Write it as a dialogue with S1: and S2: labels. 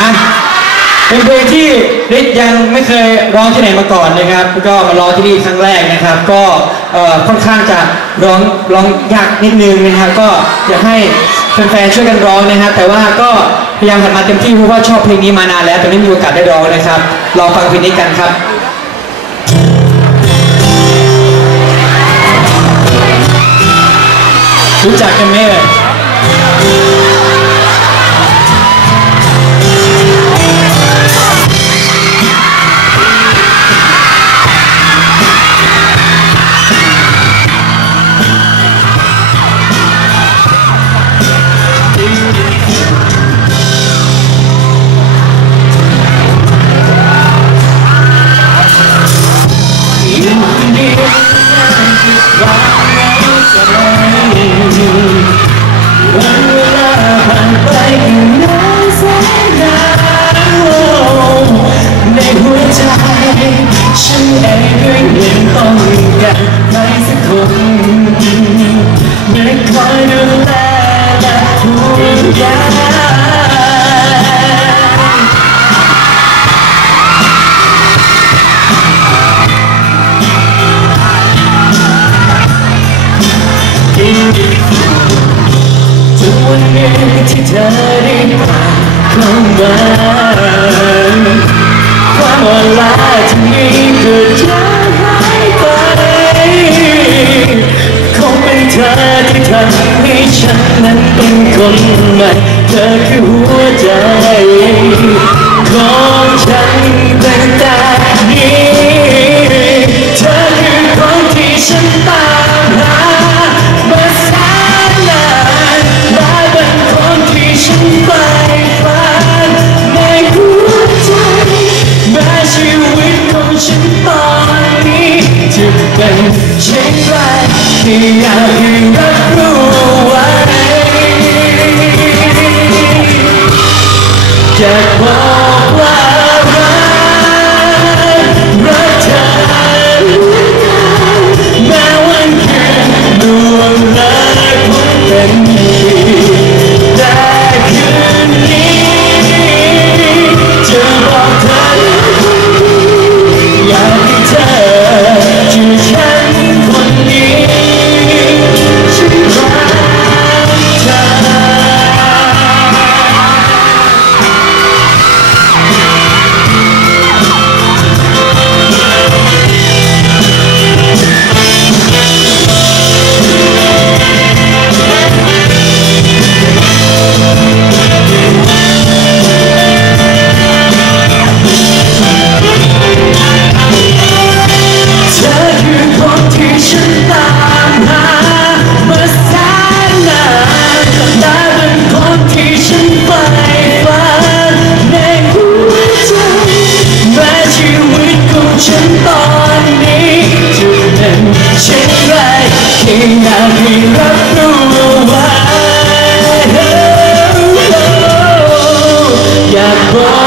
S1: ฮะเป็นเพลงที่ฤทธิ์ยังไม่เคยร้องที่ไหนมาก่อนนะครับก็มาร้องที่นี่ครั้งแรกนะครับ ก็เอ่อค่อนข้างจะร้องร้องยากนิดนึงนะครับก็อยากให้แฟนๆช่วยกันร้องนะครับแต่ว่าก็พยายามทำมาเต็มที่เพราะว่าชอบเพลงนี้มานานแล้วแต่ไม่มีโอกาสได้ร้องนะครับรองฟังเพลงนี้กันครับรู้จักกันไหมเอ่ย
S2: วันเวล ทุกวันนี้ที่เธอได้ผ่านเข้ามาความอ่อนล้าที่มีเกิดจะหายไปคงเป็นเธอที่ทำให้ฉันนั้นเป็นคนใหม่เธอคือหัวใจของฉันตั้งแต่ อยากให้รับรู้ไว้อยากบอกว่า ไรแค่อยากให้รับรู้ไว้อยากบอก